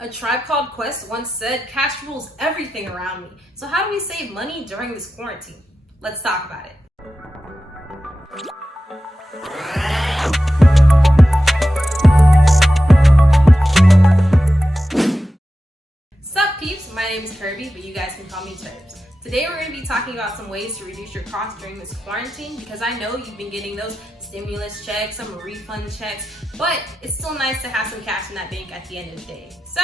A Tribe Called Quest once said, cash rules everything around me. So how do we save money during this quarantine? Let's talk about it. Sup peeps, my name is Kirbz, but you guys can call me Kirbz. Today we're going to be talking about some ways to reduce your costs during this quarantine, because I know you've been getting those stimulus checks, some refund checks, but it's still nice to have some cash in that bank at the end of the day. So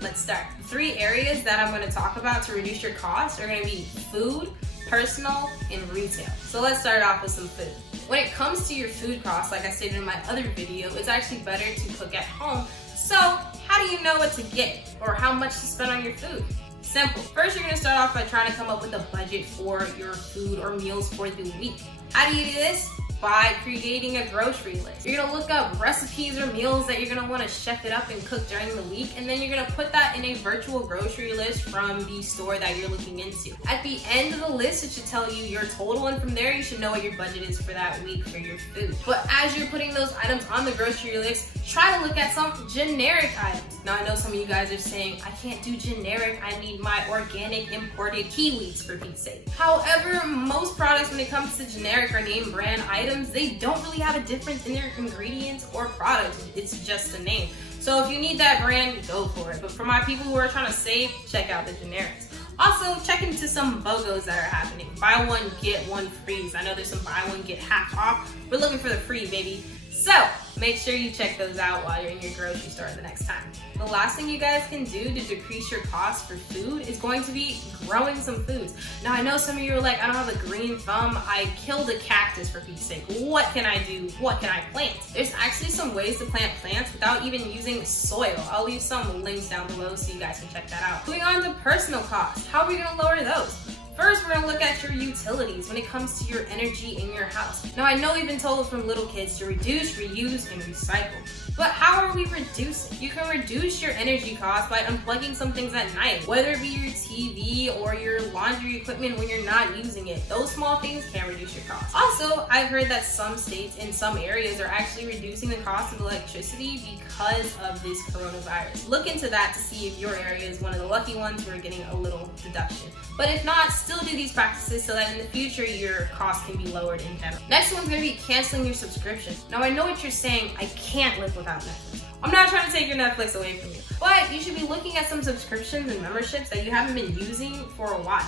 let's start. The 3 areas that I'm going to talk about to reduce your costs are going to be food, personal, and retail. So let's start off with some food. When it comes to your food costs, like I stated in my other video, it's actually better to cook at home. So how do you know what to get or how much to spend on your food? Simple. First, you're going to start off by trying to come up with a budget for your food or meals for the week. How do you do this? By creating a grocery list. You're gonna look up recipes or meals that you're gonna wanna chef it up and cook during the week, and then you're gonna put that in a virtual grocery list from the store that you're looking into. At the end of the list, it should tell you your total, and from there you should know what your budget is for that week for your food. But as you're putting those items on the grocery list, try to look at some generic items. Now I know some of you guys are saying, I can't do generic, I need my organic imported kiwis for Pete's sake. However, most products when it comes to generic or name brand items, they don't really have a difference in their ingredients or products. It's just a name. So if you need that brand, go for it. But for my people who are trying to save, check out the generics. Also, check into some BOGOs that are happening. Buy one, get one free. I know there's some buy one, get half off. We're looking for the free, baby. So make sure you check those out while you're in your grocery store the next time. The last thing you guys can do to decrease your costs for food is going to be growing some foods. Now I know some of you are like, I don't have a green thumb, I killed a cactus for Pete's sake. What can I do? What can I plant? There's actually some ways to plant plants without even using soil. I'll leave some links down below so you guys can check that out. Moving on to personal costs. How are we gonna lower those? First, we're gonna look at your utilities when it comes to your energy in your house. Now, I know we've been told from little kids to reduce, reuse, and recycle. But how are we reducing? You can reduce your energy costs by unplugging some things at night, whether it be your TV or your laundry equipment when you're not using it. Those small things can reduce your costs. Also, I've heard that some states in some areas are actually reducing the cost of electricity because of this coronavirus. Look into that to see if your area is one of the lucky ones who are getting a little deduction. But if not, still do these practices so that in the future your costs can be lowered in general. Next one's gonna be canceling your subscription. Now I know what you're saying, I can't live without Netflix. I'm not trying to take your Netflix away from you, but you should be looking at some subscriptions and memberships that you haven't been using for a while.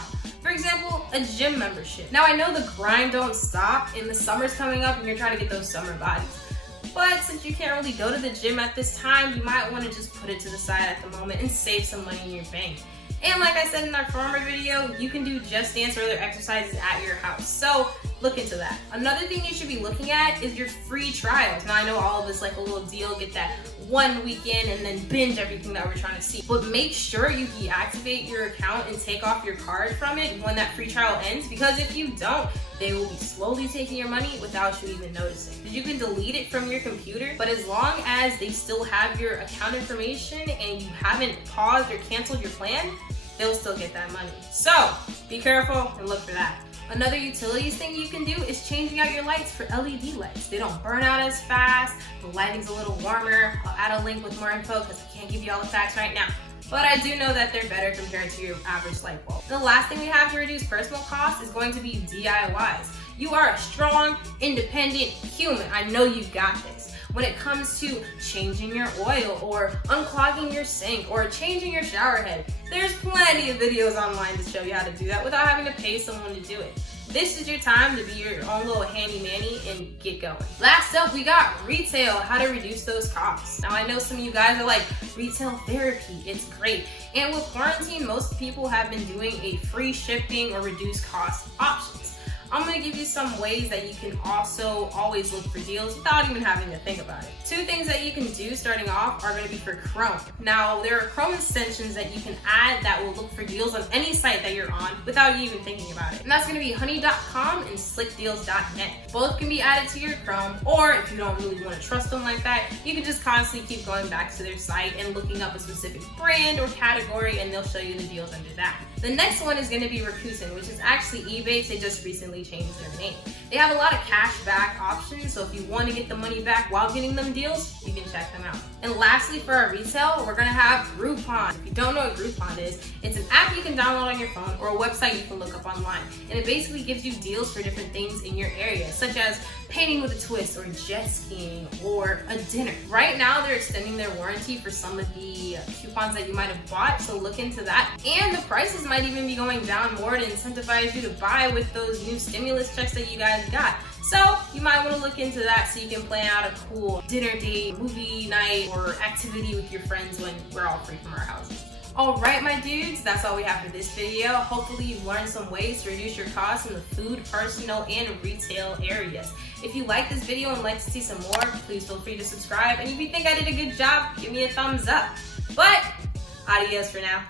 For example, a gym membership. Now I know the grind don't stop and the summer's coming up and you're trying to get those summer bodies. But since you can't really go to the gym at this time, you might want to just put it to the side at the moment and save some money in your bank. And like I said in our former video, you can do Just Dance or other exercises at your house. So look into that. Another thing you should be looking at is your free trials. Now I know all of this like a little deal, get that one weekend and then binge everything that we're trying to see. But make sure you deactivate your account and take off your card from it when that free trial ends, because if you don't, they will be slowly taking your money without you even noticing. You can delete it from your computer, but as long as they still have your account information and you haven't paused or canceled your plan, they'll still get that money. So be careful and look for that. Another utilities thing you can do is changing out your lights for LED lights. They don't burn out as fast, the lighting's a little warmer. I'll add a link with more info because I can't give you all the facts right now. But I do know that they're better compared to your average light bulb. The last thing we have to reduce personal costs is going to be DIYs. You are a strong, independent human. I know you've got this. When it comes to changing your oil or unclogging your sink or changing your shower head, there's plenty of videos online to show you how to do that without having to pay someone to do it. This is your time to be your own little handy-manny and get going. Last up, we got retail, how to reduce those costs. Now I know some of you guys are like, retail therapy, it's great. And with quarantine, most people have been doing a free shipping or reduced cost options. I'm gonna give you some ways that you can also always look for deals without even having to think about it. 2 things that you can do starting off are gonna be for Chrome. Now, there are Chrome extensions that you can add that will look for deals on any site that you're on without you even thinking about it. And that's gonna be honey.com and slickdeals.net. Both can be added to your Chrome, or if you don't really wanna trust them like that, you can just constantly keep going back to their site and looking up a specific brand or category and they'll show you the deals under that. The next one is gonna be Rakuten, which is actually eBay. They just recently completely change their name. They have a lot of cash back options, so if you want to get the money back while getting them deals, you can check them out. And lastly, for our retail, we're gonna have Groupon. If you don't know what Groupon is, it's an app you can download on your phone or a website you can look up online. And it basically gives you deals for different things in your area, such as painting with a twist or jet skiing or a dinner. Right now, they're extending their warranty for some of the coupons that you might have bought, so look into that. And the prices might even be going down more to incentivize you to buy with those new stimulus checks that you guys got. So you might want to look into that so you can plan out a cool dinner date, movie night, or activity with your friends when we're all free from our houses. Alright my dudes, that's all we have for this video. Hopefully you've learned some ways to reduce your costs in the food, personal, and retail areas. If you like this video and would like to see some more, please feel free to subscribe. And if you think I did a good job, give me a thumbs up. But, adios for now.